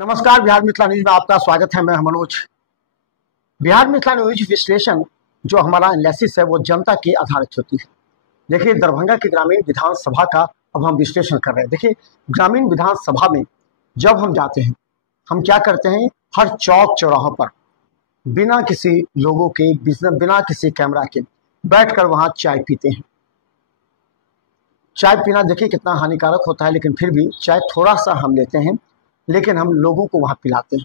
नमस्कार, बिहार मिथिला न्यूज में आपका स्वागत है। मैं मनोज। बिहार मिथिला न्यूज विश्लेषण जो हमारा एनालिसिस है वो जनता की आधारित होती है। देखिए, दरभंगा की ग्रामीण विधानसभा का अब हम विश्लेषण कर रहे हैं। देखिए, ग्रामीण विधानसभा में जब हम जाते हैं, हम क्या करते हैं, हर चौक चौराहों पर बिना किसी लोगों के, बिना किसी कैमरा के बैठकर वहां चाय पीते हैं। चाय पीना देखिए कितना हानिकारक होता है, लेकिन फिर भी चाय थोड़ा सा हम लेते हैं, लेकिन हम लोगों को वहां पिलाते हैं,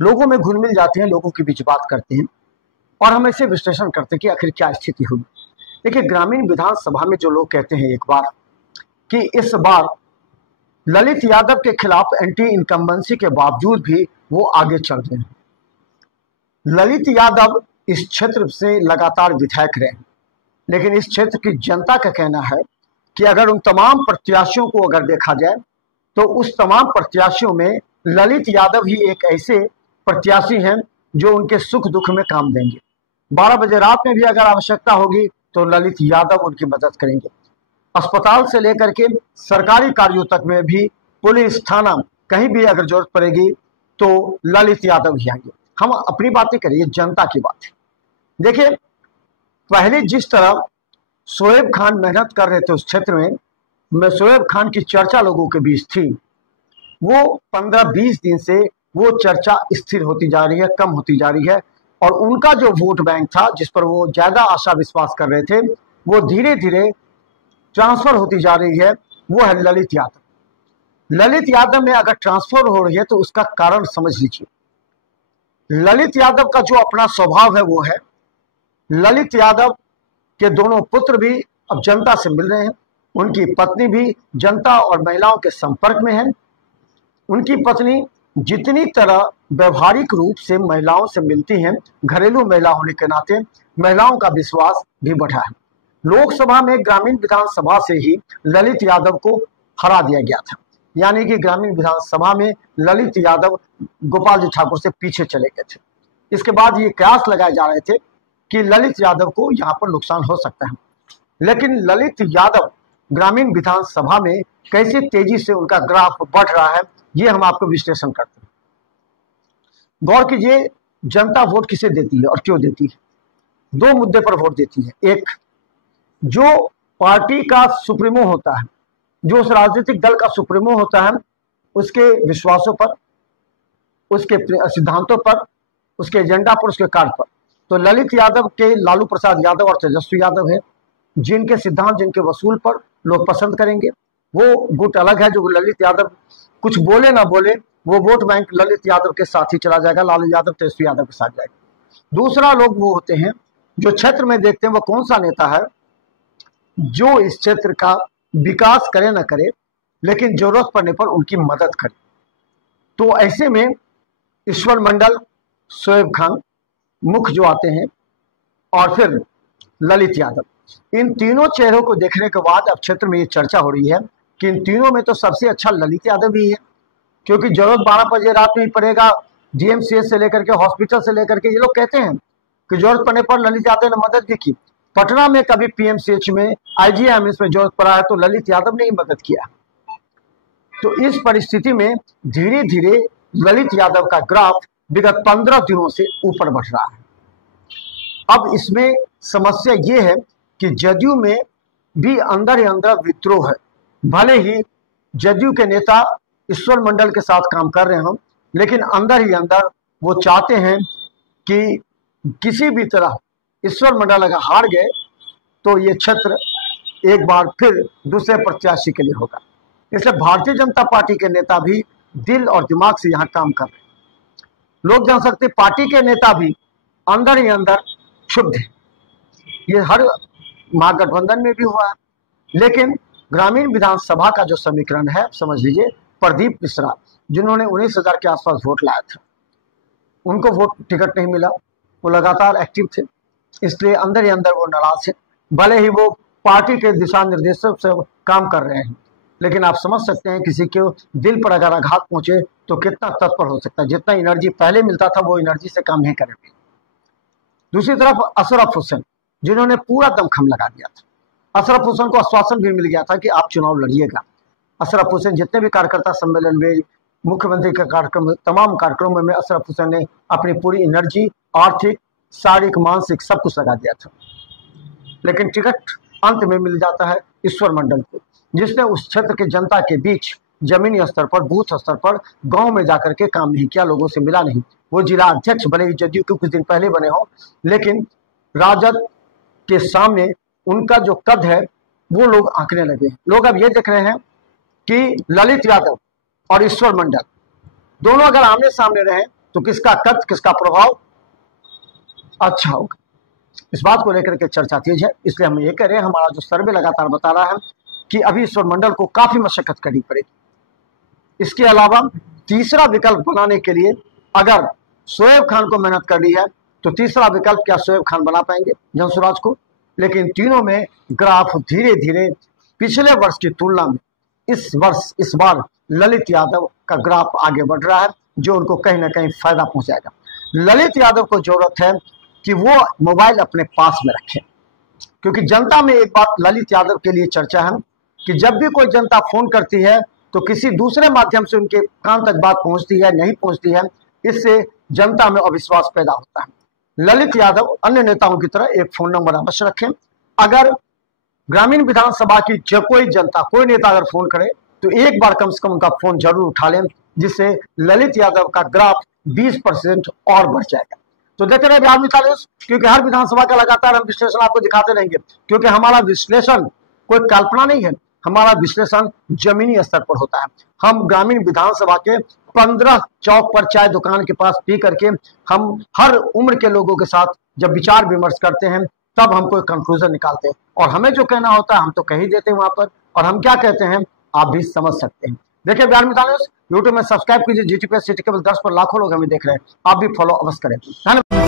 लोगों में घुल मिल जाते हैं, लोगों के बीच बात करते हैं और हम ऐसे विश्लेषण करते हैं कि आखिर क्या स्थिति हुई। देखिए, ग्रामीण विधानसभा में जो लोग कहते हैं एक बार कि इस बार ललित यादव के खिलाफ एंटी इनकम्बेंसी के बावजूद भी वो आगे चल रहे हैं। ललित यादव इस क्षेत्र से लगातार विधायक रहे, लेकिन इस क्षेत्र की जनता का कहना है कि अगर उन तमाम प्रत्याशियों को अगर देखा जाए तो उस तमाम प्रत्याशियों में ललित यादव ही एक ऐसे प्रत्याशी हैं जो उनके सुख दुख में काम देंगे। 12 बजे रात में भी अगर आवश्यकता होगी तो ललित यादव उनकी मदद करेंगे। अस्पताल से लेकर के सरकारी कार्यों तक में भी, पुलिस थाना, कहीं भी अगर जरूरत पड़ेगी तो ललित यादव ही आएंगे। हम अपनी बातें करिए, जनता की बात है। देखिए, पहले जिस तरह शोएब खान मेहनत कर रहे थे उस क्षेत्र में शोएब खान की चर्चा लोगों के बीच थी, वो 15-20 दिन से वो चर्चा स्थिर होती जा रही है, कम होती जा रही है, और उनका जो वोट बैंक था जिस पर वो ज्यादा आशा विश्वास कर रहे थे वो धीरे धीरे ट्रांसफर होती जा रही है। वो है ललित यादव। ललित यादव में अगर ट्रांसफर हो रही है तो उसका कारण समझ लीजिए। ललित यादव का जो अपना स्वभाव है वो है, ललित यादव के दोनों पुत्र भी अब जनता से मिल रहे हैं, उनकी पत्नी भी जनता और महिलाओं के संपर्क में है। उनकी पत्नी जितनी तरह व्यवहारिक रूप से महिलाओं से मिलती हैं, घरेलू महिला होने के नाते महिलाओं का विश्वास भी बढ़ा है। लोकसभा में ग्रामीण विधानसभा से ही ललित यादव को हरा दिया गया था, यानी कि ग्रामीण विधानसभा में ललित यादव गोपाल जी ठाकुर से पीछे चले गए थे। इसके बाद ये कयास लगाए जा रहे थे कि ललित यादव को यहाँ पर नुकसान हो सकता है, लेकिन ललित यादव ग्रामीण विधानसभा में कैसे तेजी से उनका ग्राफ बढ़ रहा है ये हम आपको विश्लेषण करते हैं। गौर कीजिए, जनता वोट किसे देती है और क्यों देती है। 2 मुद्दे पर वोट देती है। एक, जो पार्टी का सुप्रीमो होता है, जो उस राजनीतिक दल का सुप्रीमो होता है, उसके विश्वासों पर, उसके सिद्धांतों पर, उसके एजेंडा पर, उसके कार्य पर। तो ललित यादव के लालू प्रसाद यादव और तेजस्वी यादव है, जिनके सिद्धांत, जिनके वसूल पर लोग पसंद करेंगे। वो गुट अलग है जो ललित यादव कुछ बोले ना बोले, वो वोट बैंक ललित यादव के साथ ही चला जाएगा, लालू यादव तेजस्वी यादव के साथ जाएगा। दूसरा लोग वो होते हैं जो क्षेत्र में देखते हैं वो कौन सा नेता है जो इस क्षेत्र का विकास करे ना करे, लेकिन जरूरत पड़ने पर उनकी मदद करे। तो ऐसे में ईश्वर मंडल, शोएब खान मुख्य जो आते हैं, और फिर ललित यादव। इन तीनों चेहरों को देखने के बाद अब क्षेत्र में ये चर्चा हो रही है कि इन तीनों में तो सबसे अच्छा ललित यादव ही है, क्योंकि जरूरत 12 बजे रात में ही पड़ेगा। डीएमसीएच से लेकर के, हॉस्पिटल से लेकर के, ये लोग कहते हैं कि जरूरत पड़ने पर ललित यादव ने मदद भी की। पटना में कभी पीएमसीएच में, आईजीआईएमएस में जरूरत पड़ा है तो ललित यादव ने ही मदद किया। तो इस परिस्थिति में धीरे धीरे ललित यादव का ग्राफ विगत 15 दिनों से ऊपर बढ़ रहा है। अब इसमें समस्या ये है कि जदयू में भी अंदर ही अंदर विद्रोह है। भले ही जदयू के नेता ईश्वर मंडल के साथ काम कर रहे हों, लेकिन अंदर ही अंदर वो चाहते हैं कि किसी भी तरह ईश्वर मंडल अगर हार गए तो ये क्षेत्र एक बार फिर दूसरे प्रत्याशी के लिए होगा। इसलिए भारतीय जनता पार्टी के नेता भी दिल और दिमाग से यहाँ काम कर रहे हैं। लोक जनशक्ति पार्टी के नेता भी अंदर ही अंदर क्षुब्ध है। ये हर महागठबंधन में भी हुआ है, लेकिन ग्रामीण विधानसभा का जो समीकरण है, समझ लीजिए, प्रदीप मिश्रा जिन्होंने 19,000 के आसपास वोट लाया था, उनको वोट टिकट नहीं मिला। वो लगातार एक्टिव थे, इसलिए अंदर ही अंदर वो नाराज है। भले ही वो पार्टी के दिशा निर्देशों से काम कर रहे हैं, लेकिन आप समझ सकते हैं किसी के दिल पर अगर आघात पहुंचे तो कितना तत्पर हो सकता है। जितना एनर्जी पहले मिलता था वो एनर्जी से काम नहीं करेंगे। दूसरी तरफ अशरफ हुसैन, जिन्होंने पूरा दमखम लगा दिया था। अशरफ हुसैन को आश्वासन भी मिल गया था कि आप चुनाव लड़िएगा। अशरफ हुसैन जितने भी कार्यकर्ता सम्मेलन में, मुख्यमंत्री का कार्यक्रम, तमाम कार्यक्रमों में अशरफ हुसैन ने अपनी पूरी एनर्जी, आर्थिक, शारीरिक, मानसिक सब कुछ लगा दिया था। लेकिन टिकट अंत में मिल जाता है ईश्वर मंडल को, जिसने उस क्षेत्र के जनता के बीच जमीनी स्तर पर, बूथ स्तर पर, गांव में जाकर के काम नहीं किया, लोगों से मिला नहीं। वो जिला अध्यक्ष भले ही जदयू के कुछ दिन पहले बने हो, लेकिन राजद के सामने उनका जो कद है वो लोग आंकने लगे। लोग अब ये देख रहे हैं कि ललित यादव और ईश्वर मंडल दोनों अगर आमने सामने रहे तो किसका कद, किसका प्रभाव अच्छा होगा। इस बात को लेकर के चर्चा तेज है। इसलिए हम ये कह रहे हैं, हमारा जो सर्वे लगातार बता रहा है कि अभी ईश्वर मंडल को काफी मशक्कत करनी पड़ेगी। इसके अलावा तीसरा विकल्प बनाने के लिए अगर शोएब खान को मेहनत करनी है तो तीसरा विकल्प क्या शोएब खान बना पाएंगे जनसुराज को? लेकिन तीनों में ग्राफ धीरे धीरे पिछले वर्ष की तुलना में इस बार ललित यादव का ग्राफ आगे बढ़ रहा है, जो उनको कहीं ना कहीं फायदा पहुंचाएगा। ललित यादव को जरूरत है कि वो मोबाइल अपने पास में रखें, क्योंकि जनता में एक बात ललित यादव के लिए चर्चा है कि जब भी कोई जनता फोन करती है तो किसी दूसरे माध्यम से उनके कान तक बात पहुंचती है, नहीं पहुंचती है, इससे जनता में अविश्वास पैदा होता है। ललित यादव अन्य नेताओं की तरह एक फोन नंबर अवश्य रखें। अगर ग्रामीण विधानसभा की कोई जनता, कोई नेता अगर फोन करे तो एक बार कम से कम उनका फोन जरूर उठा लें, जिससे ललित यादव का ग्राफ 20% और बढ़ जाएगा। तो देखते रहे बिहार मिसाल न्यूज, क्योंकि हर विधानसभा का लगातार हम विश्लेषण आपको दिखाते रहेंगे, क्योंकि हमारा विश्लेषण कोई कल्पना नहीं है, हमारा विश्लेषण जमीनी स्तर पर होता है। हम ग्रामीण विधानसभा के 15 चौक पर चाय दुकान के पास पी करके हम हर उम्र के लोगों के साथ जब विचार विमर्श करते हैं तब हम कोई कंक्लूजन निकालते हैं, और हमें जो कहना होता है हम तो कह ही देते हैं वहां पर, और हम क्या कहते हैं आप भी समझ सकते हैं। देखिए बिहार मिसाल न्यूज यूट्यूब में सब्सक्राइब कीजिए, GTPS सिटी केबल 10 पर लाखों लोग हमें देख रहे हैं, आप भी फॉलो अवश्य करें।